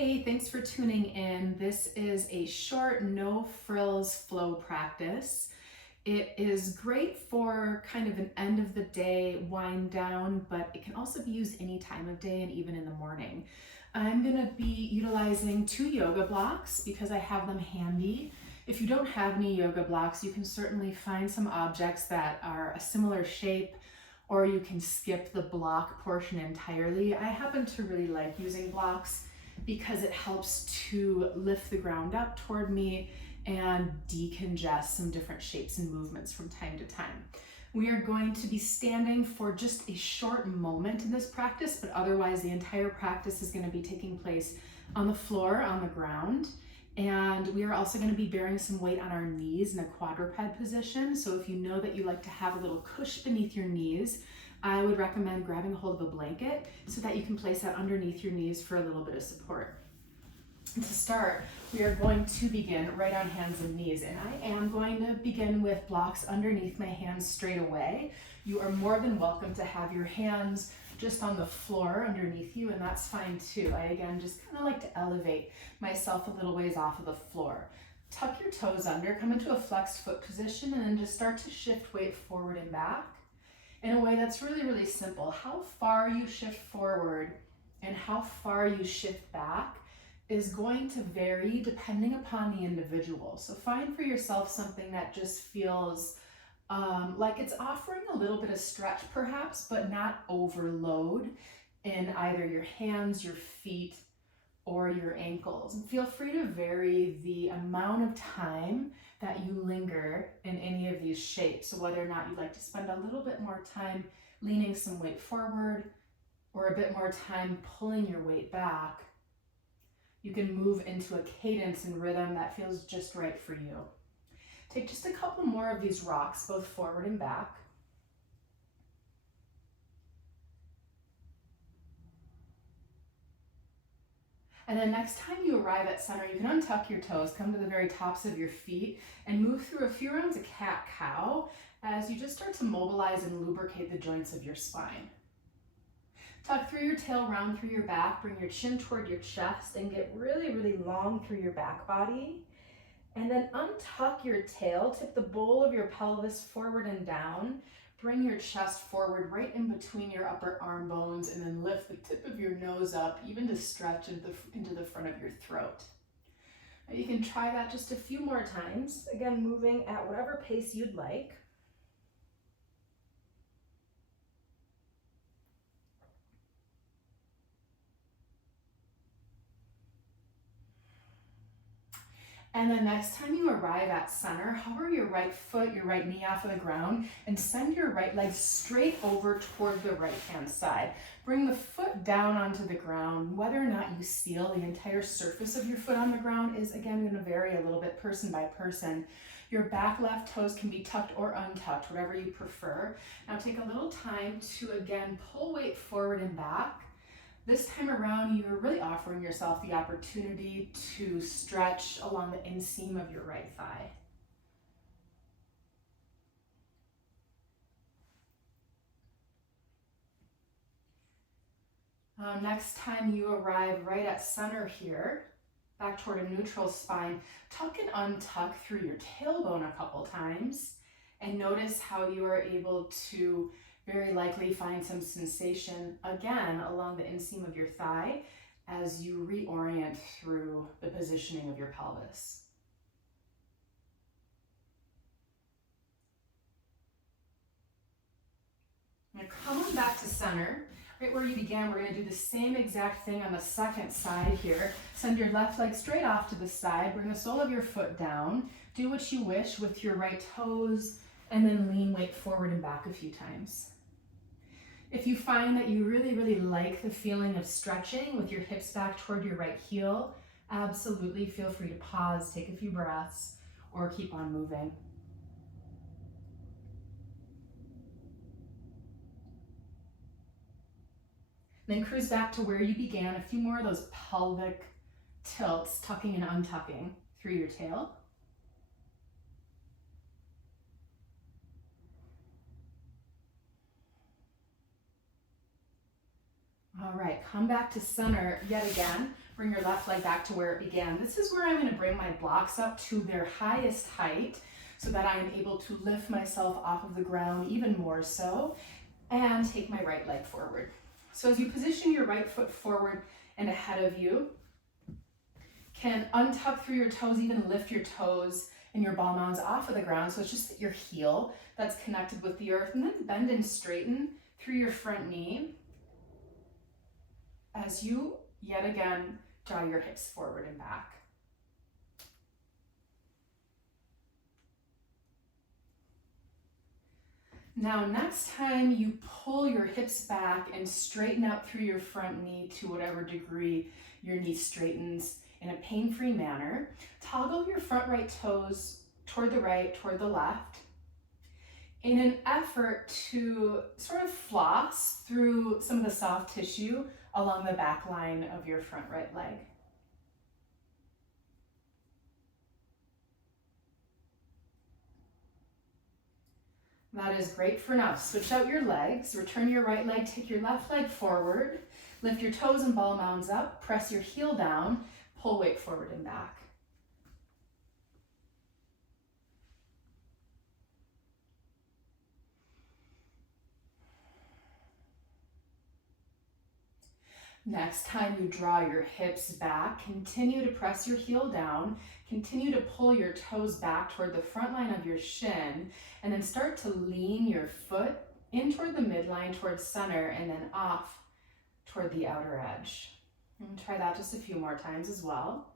Hey, thanks for tuning in. This is a short, no frills flow practice. It is great for kind of an end of the day wind down, but it can also be used any time of day and even in the morning. I'm going to be utilizing 2 yoga blocks because I have them handy. If you don't have any yoga blocks, you can certainly find some objects that are a similar shape, or you can skip the block portion entirely. I happen to really like using blocks because it helps to lift the ground up toward me and decongest some different shapes and movements from time to time. We are going to be standing for just a short moment in this practice, but otherwise the entire practice is going to be taking place on the floor, on the ground. And we are also going to be bearing some weight on our knees in a quadruped position. So if you know that you like to have a little cush beneath your knees, I would recommend grabbing a hold of a blanket so that you can place that underneath your knees for a little bit of support. And to start, we are going to begin right on hands and knees, and I am going to begin with blocks underneath my hands straight away. You are more than welcome to have your hands just on the floor underneath you, and that's fine too. I again just kind of like to elevate myself a little ways off of the floor. Tuck your toes under, come into a flexed foot position, and then just start to shift weight forward and back in a way that's really, really simple. How far you shift forward and how far you shift back is going to vary depending upon the individual. So find for yourself something that just feels like it's offering a little bit of stretch perhaps, but not overload in either your hands, your feet, or your ankles. And feel free to vary the amount of time that you linger in any of these shapes. So whether or not you'd like to spend a little bit more time leaning some weight forward or a bit more time pulling your weight back, you can move into a cadence and rhythm that feels just right for you. Take just a couple more of these rocks, both forward and back. And then next time you arrive at center, you can untuck your toes, come to the very tops of your feet, and move through a few rounds of cat-cow as you just start to mobilize and lubricate the joints of your spine. Tuck through your tail, round through your back, bring your chin toward your chest, and get really, really long through your back body. And then untuck your tail, tip the bowl of your pelvis forward and down, bring your chest forward right in between your upper arm bones, and then lift the tip of your nose up, even to stretch into the front of your throat. Now you can try that just a few more times, again, moving at whatever pace you'd like. And then next time you arrive at center, hover your right foot, your right knee off of the ground, and send your right leg straight over toward the right hand side. Bring the foot down onto the ground. Whether or not you seal the entire surface of your foot on the ground is again going to vary a little bit person by person. Your back left toes can be tucked or untucked, whatever you prefer. Now take a little time to again pull weight forward and back. This time around, you're really offering yourself the opportunity to stretch along the inseam of your right thigh. Next time you arrive right at center here, back toward a neutral spine, tuck and untuck through your tailbone a couple times, and notice how you are able to very likely find some sensation again along the inseam of your thigh as you reorient through the positioning of your pelvis. Now come on back to center. Right where you began, we're going to do the same exact thing on the second side here. Send your left leg straight off to the side, bring the sole of your foot down, do what you wish with your right toes, and then lean weight forward and back a few times. If you find that you really, really like the feeling of stretching with your hips back toward your right heel, absolutely feel free to pause, take a few breaths, or keep on moving. Then cruise back to where you began, a few more of those pelvic tilts, tucking and untucking through your tail. All right, come back to center yet again. Bring your left leg back to where it began. This is where I'm going to bring my blocks up to their highest height so that I am able to lift myself off of the ground even more so, and take my right leg forward. So as you position your right foot forward and ahead of you, can untuck through your toes, even lift your toes and your ball mounds off of the ground. So it's just your heel that's connected with the earth, and then bend and straighten through your front knee as you yet again draw your hips forward and back. Now, next time you pull your hips back and straighten out through your front knee to whatever degree your knee straightens in a pain-free manner, toggle your front right toes toward the right, toward the left, in an effort to sort of floss through some of the soft tissue along the back line of your front right leg. That is great for now. Switch out your legs, return your right leg, take your left leg forward, lift your toes and ball mounds up, press your heel down, pull weight forward and back. Next time you draw your hips back, continue to press your heel down, continue to pull your toes back toward the front line of your shin, and then start to lean your foot in toward the midline, towards center, and then off toward the outer edge. And try that just a few more times as well.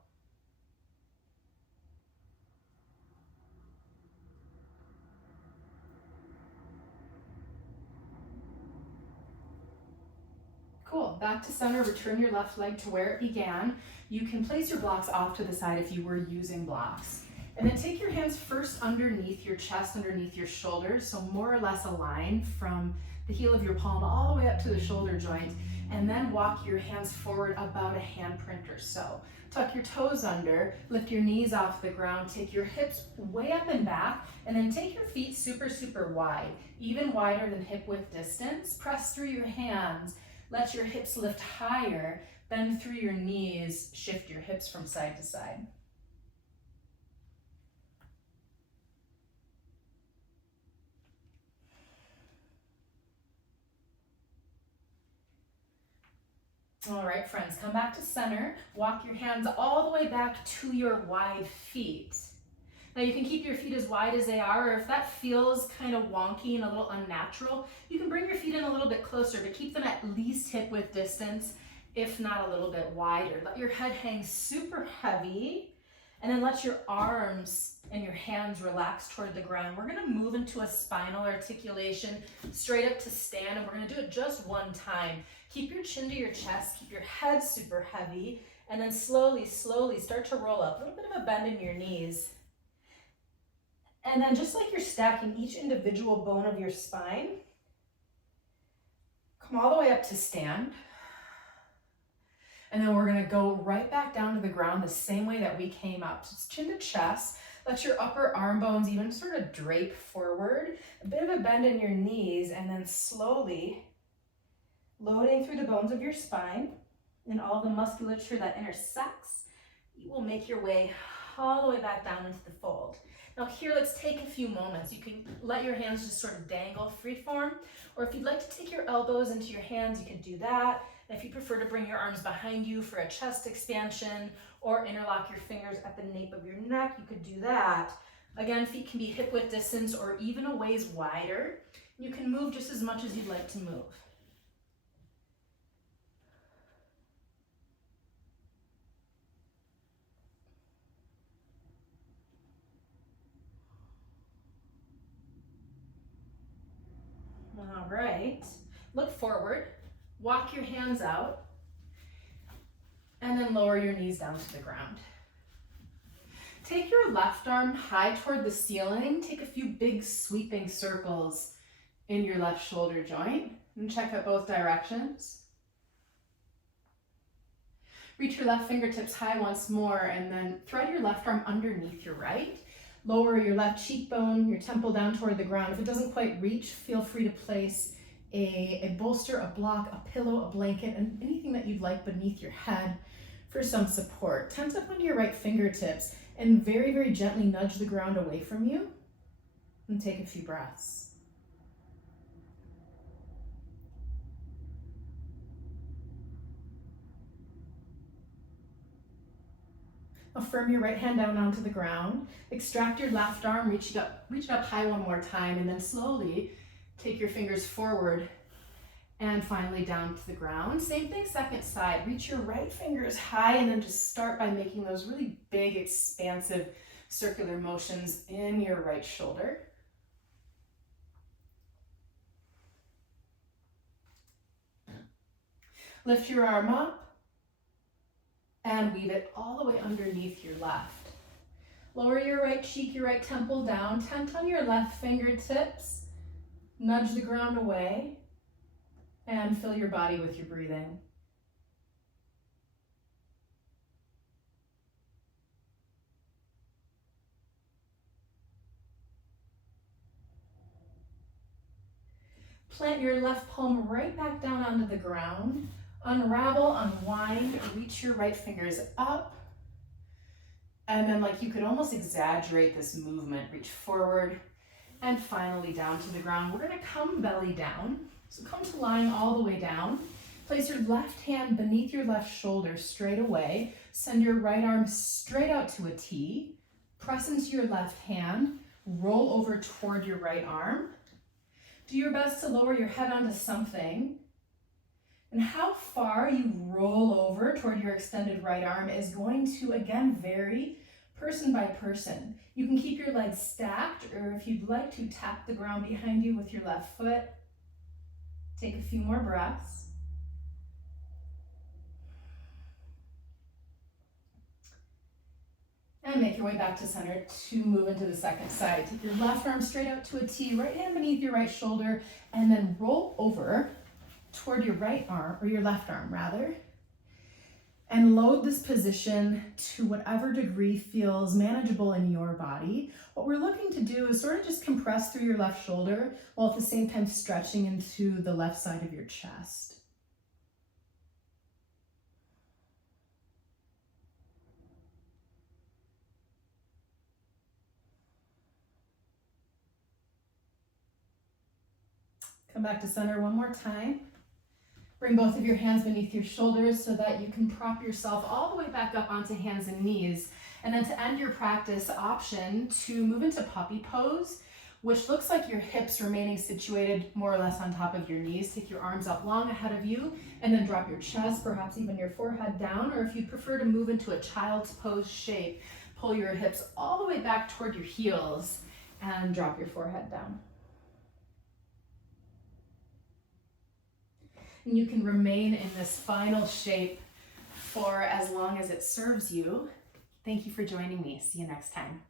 Cool, back to center, return your left leg to where it began. You can place your blocks off to the side if you were using blocks. And then take your hands first underneath your chest, underneath your shoulders, so more or less aligned from the heel of your palm all the way up to the shoulder joint, and then walk your hands forward about a handprint or so. Tuck your toes under, lift your knees off the ground, take your hips way up and back, and then take your feet super, super wide, even wider than hip width distance. Press through your hands, let your hips lift higher, bend through your knees, shift your hips from side to side. All right, friends, come back to center. Walk your hands all the way back to your wide feet. Now you can keep your feet as wide as they are, or if that feels kind of wonky and a little unnatural, you can bring your feet in a little bit closer, but keep them at least hip width distance, if not a little bit wider. Let your head hang super heavy, and then let your arms and your hands relax toward the ground. We're gonna move into a spinal articulation, straight up to stand, and we're gonna do it just one time. Keep your chin to your chest, keep your head super heavy, and then slowly, slowly start to roll up. A little bit of a bend in your knees. And then just like you're stacking each individual bone of your spine, come all the way up to stand. And then we're gonna go right back down to the ground the same way that we came up. So it's chin to chest. Let your upper arm bones even sort of drape forward. A bit of a bend in your knees, and then slowly loading through the bones of your spine and all the musculature that intersects, you will make your way all the way back down into the fold. Now here, let's take a few moments. You can let your hands just sort of dangle freeform, or if you'd like to take your elbows into your hands, you can do that. And if you prefer to bring your arms behind you for a chest expansion, or interlock your fingers at the nape of your neck, you could do that. Again, feet can be hip width distance or even a ways wider. You can move just as much as you'd like to move. All right, look forward, walk your hands out, and then lower your knees down to the ground. Take your left arm high toward the ceiling, take a few big sweeping circles in your left shoulder joint, and check out both directions. Reach your left fingertips high once more, and then thread your left arm underneath your right. Lower your left cheekbone, your temple down toward the ground. If it doesn't quite reach, feel free to place a bolster, a block, a pillow, a blanket, and anything that you'd like beneath your head for some support. Tense up onto your right fingertips and very, very gently nudge the ground away from you and take a few breaths. Affirm your right hand down onto the ground. Extract your left arm, reach it up high one more time, and then slowly take your fingers forward and finally down to the ground. Same thing, second side. Reach your right fingers high and then just start by making those really big, expansive circular motions in your right shoulder. Lift your arm up and weave it all the way underneath your left. Lower your right cheek, your right temple down. Tent on your left fingertips. Nudge the ground away and fill your body with your breathing. Plant your left palm right back down onto the ground. Unravel, unwind, reach your right fingers up. And then like you could almost exaggerate this movement. Reach forward and finally down to the ground. We're gonna come belly down. So come to lying all the way down. Place your left hand beneath your left shoulder straight away. Send your right arm straight out to a T. Press into your left hand. Roll over toward your right arm. Do your best to lower your head onto something. And how far you roll over toward your extended right arm is going to, again, vary person by person. You can keep your legs stacked, or if you'd like to, tap the ground behind you with your left foot. Take a few more breaths. And make your way back to center to move into the second side. Take your left arm straight out to a T, right hand beneath your right shoulder, and then roll over toward your right arm, or your left arm rather, and load this position to whatever degree feels manageable in your body. What we're looking to do is sort of just compress through your left shoulder while at the same time stretching into the left side of your chest. Come back to center one more time. Bring both of your hands beneath your shoulders so that you can prop yourself all the way back up onto hands and knees. And then to end your practice, option to move into puppy pose, which looks like your hips remaining situated more or less on top of your knees. Take your arms up long ahead of you and then drop your chest, perhaps even your forehead down, or if you prefer to move into a child's pose shape, pull your hips all the way back toward your heels and drop your forehead down. And you can remain in this final shape for as long as it serves you. Thank you for joining me. See you next time.